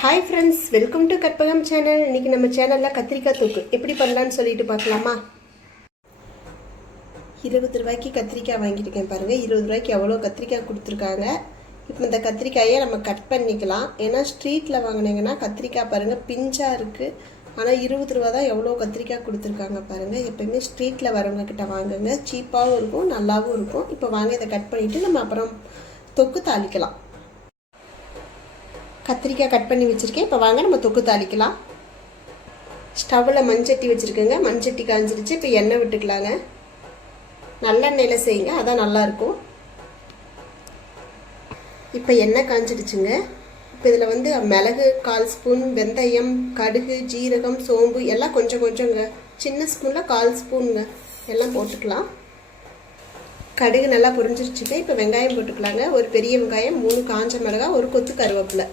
Hi friends welcome to Karpagam channel இன்னைக்கு நம்ம சேனலில் கத்திரிக்காய் தூக்கு. எப்படி பண்ணலான்னு சொல்லிட்டு பார்க்கலாமா? இருபது ரூபாய்க்கு கத்திரிக்காய் வாங்கியிருக்கேன் பாருங்கள் இருபது ரூபாய்க்கு எவ்வளோ கத்திரிக்காய் கொடுத்துருக்காங்க? இப்போ இந்த கத்திரிக்காயை நம்ம கட் பண்ணிக்கலாம். ஏன்னா ஸ்ட்ரீட்டில் வாங்கினீங்கன்னா கத்திரிக்காய் பாருங்கள் பிஞ்சாக இருக்குது ஆனால் இருபது ரூபா தான் எவ்வளோ கத்திரிக்காய் கொடுத்துருக்காங்க பாருங்கள் எப்பயுமே ஸ்ட்ரீட்டில் வரவங்கக்கிட்ட வாங்குங்க. சீப்பாகவும் இருக்கும் நல்லாவும் இருக்கும். இப்போ வாங்க இதை கட் பண்ணிவிட்டு நம்ம அப்புறம் தொக்கு தாளிக்கலாம். கத்திரிக்காய் கட் பண்ணி வச்சுருக்கேன். இப்போ வாங்க நம்ம தொக்கு தாளிக்கலாம். ஸ்டவ்வில் மண்சட்டி வச்சுருக்கேங்க. மண்சட்டி காஞ்சிருச்சு. இப்போ எண்ணெய் விட்டுக்கலாங்க. நல்லெண்ணெயில் செய்யுங்க. அதான் நல்லாயிருக்கும். இப்போ எண்ணெய் காஞ்சிடுச்சுங்க இப்போ இதில் வந்து மிளகு கால் ஸ்பூன் வெந்தயம் கடுகு ஜீரகம் சோம்பு எல்லாம் கொஞ்சம் கொஞ்சங்க. சின்ன ஸ்பூனில் கால் ஸ்பூனுங்க. எல்லாம் போட்டுக்கலாம். கடுகு நல்லா புரிஞ்சிருச்சுங்க. இப்போ வெங்காயம் போட்டுக்கலாங்க. ஒரு பெரிய வெங்காயம் மூணு காஞ்ச மிளகா ஒரு கொத்து கருவேப்பிலை.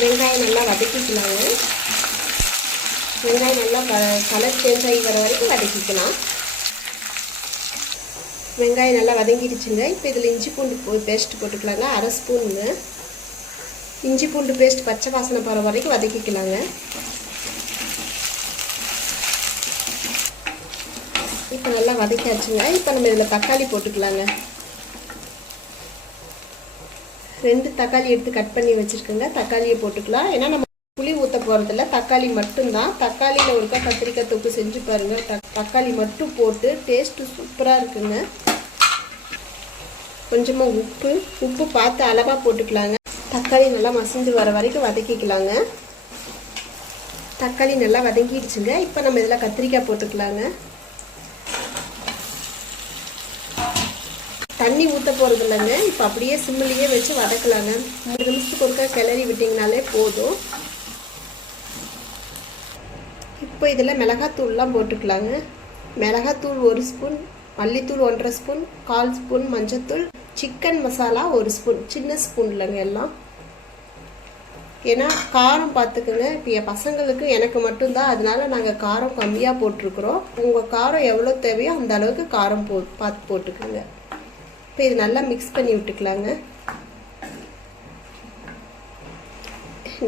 வெங்காயம் நல்லா வதக்கிக்கலாங்க. வெங்காயம் நல்லா கலர் சேஞ்ச் ஆகி வர வரைக்கும் வதக்கிக்கலாம். வெங்காயம் நல்லா வதங்கிடுச்சுங்க. இப்போ இதில் இஞ்சி பூண்டு பேஸ்ட் போட்டுக்கலாங்க. அரை ஸ்பூனுங்க. இஞ்சி பூண்டு பேஸ்ட் பச்சை வாசனை போகிற வரைக்கும் வதக்கிக்கலாங்க. இப்போ நல்லா வதக்காச்சுங்க இப்போ நம்ம இதில் தக்காளி போட்டுக்கலாங்க. ரெண்டு தக்காளி எடுத்து கட் பண்ணி வச்சுருக்கோங்க. தக்காளியை போட்டுக்கலாம். ஏன்னா நம்ம புளி ஊற்ற போகிறதில்ல தக்காளி மட்டும்தான். தக்காளியில் ஒருக்கா கத்திரிக்காய் தொக்கு செஞ்சு பாருங்கள் த தக்காளி மட்டும் போட்டு டேஸ்ட்டு சூப்பராக இருக்குங்க. கொஞ்சமாக உப்பு உப்பு பார்த்து அளவாக போட்டுக்கலாங்க. தக்காளி நல்லா மசிஞ்சு வர வரைக்கும் வதக்கிக்கலாங்க. தக்காளி நல்லா வதங்கிடுச்சுங்க. இப்போ நம்ம இதில் கத்திரிக்காய் போட்டுக்கலாங்க. தண்ணி ஊற்ற போகிறது இல்லைங்க. இப்போ அப்படியே சிம்மிலேயே வச்சு வதக்கலாங்க. மூணு நிமிஷத்துக்கு ஒருக்கா கிளறி விட்டிங்கனாலே போதும். இப்போ இதில் மிளகாத்தூள்லாம் போட்டுக்கலாங்க. மிளகாத்தூள் ஒரு ஸ்பூன் மல்லித்தூள் ஒன்றரை ஸ்பூன் கால் ஸ்பூன் மஞ்சத்தூள் சிக்கன் மசாலா ஒரு ஸ்பூன் சின்ன ஸ்பூன்லங்க எல்லாம். ஏன்னா காரம் பார்த்துக்குங்க. இப்போ என் பசங்களுக்கு எனக்கு மட்டும்தான். அதனால நாங்கள் காரம் கம்மியாக போட்டிருக்குறோம். உங்கள் காரம் எவ்வளோ தேவையோ அந்த அளவுக்கு காரம் போ பார்த்து போட்டுக்கோங்க. இப்போ இது நல்லா மிக்ஸ் பண்ணி விட்டுக்கலாங்க.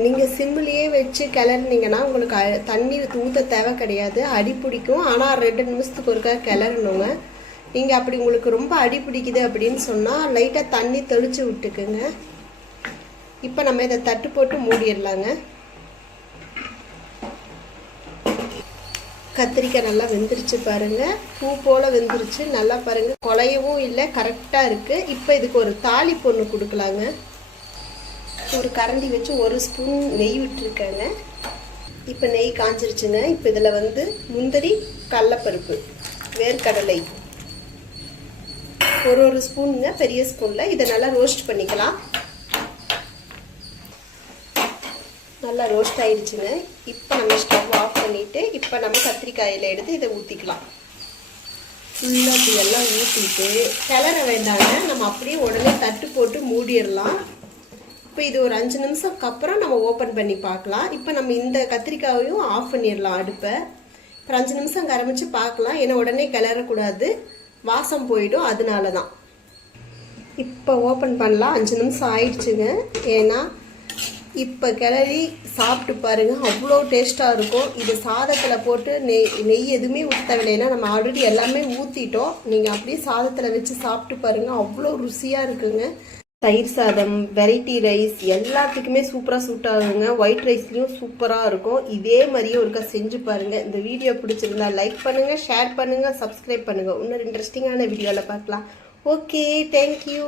நீங்கள் சிம்மிலேயே வச்சு கிளறினீங்கன்னா உங்களுக்கு தண்ணி ஊற்ற தேவை கிடையாது. அடி பிடிக்கும். ஆனால் ரெண்டு நிமிஷத்துக்கு ஒருக்கா கிளறணுங்க. நீங்கள் அப்படி உங்களுக்கு ரொம்ப அடி பிடிக்குது அப்படின்னு சொன்னால் லைட்டாக தண்ணி தெளித்து விட்டுக்குங்க. இப்போ நம்ம இதை தட்டு போட்டு மூடிடலாங்க. கத்திரிக்காய் நல்லா வெந்துருச்சு பாருங்கள் பூ போல் வெந்துருச்சு. நல்லா பாருங்கள் குலையவும் இல்லை கரெக்டாக இருக்குது இப்போ இதுக்கு ஒரு தாலி பொண்ணு கொடுக்கலாங்க. ஒரு கரண்டி வச்சு ஒரு ஸ்பூன் நெய் விட்டுருக்கேங்க. இப்போ நெய் காஞ்சிருச்சுங்க. இப்போ இதில் வந்து முந்திரி கடலப்பருப்பு வேர்க்கடலை. ஒரு ஒரு ஸ்பூனுங்க பெரிய ஸ்பூனில். இதை நல்லா ரோஸ்ட் பண்ணிக்கலாம். நல்லா ரோஸ்ட் ஆயிடுச்சுன்னு இப்போ நம்ம ஸ்டவ் ஆஃப் பண்ணிவிட்டு இப்போ நம்ம கத்திரிக்காயில் எடுத்து இதை ஊற்றிக்கலாம் ஃபுல்லாக இப்படி எல்லாம் ஊற்றிட்டு கிளற வேண்டாங்க நம்ம அப்படியே உடனே தட்டு போட்டு மூடிடலாம். இப்போ இது ஒரு அஞ்சு நிமிஷம்க்கு அப்புறம் நம்ம ஓப்பன் பண்ணி பார்க்கலாம். இப்போ நம்ம இந்த கத்திரிக்காயையும் ஆஃப் பண்ணிடலாம் அடுப்பை. இப்போ அஞ்சு நிமிஷம் கரமிச்சு பார்க்கலாம். ஏன்னா உடனே கிளறக்கூடாது. வாசம் போயிடும். அதனால தான் இப்போ ஓப்பன் பண்ணலாம். அஞ்சு நிமிஷம் ஆயிடுச்சுங்க. ஏன்னா இப்போ கிளறி சாப்பிட்டு பாருங்கள் அவ்வளோ டேஸ்ட்டாக இருக்கும். இது சாதத்தில் போட்டு நெய் நெய் எதுவுமே ஊற்ற தேவையில்லைன்னா நம்ம ஆல்ரெடி எல்லாமே ஊற்றிட்டோம் நீங்கள் அப்படியே சாதத்தில் வச்சு சாப்பிட்டு பாருங்கள் அவ்வளோ ருசியாக இருக்குங்க. தயிர் சாதம் வெரைட்டி ரைஸ் எல்லாத்துக்குமே சூப்பராக சூட் ஆகுங்க. ஒயிட் ரைஸ்லேயும் சூப்பராக இருக்கும். இதே மாதிரியே ஒருக்கா செஞ்சு பாருங்கள் இந்த வீடியோ பிடிச்சிருந்தா லைக் பண்ணுங்கள் ஷேர் பண்ணுங்கள் சப்ஸ்கிரைப் பண்ணுங்கள் இன்னொரு இன்ட்ரெஸ்டிங்கான வீடியோவில் பார்க்கலாம். Okay thank you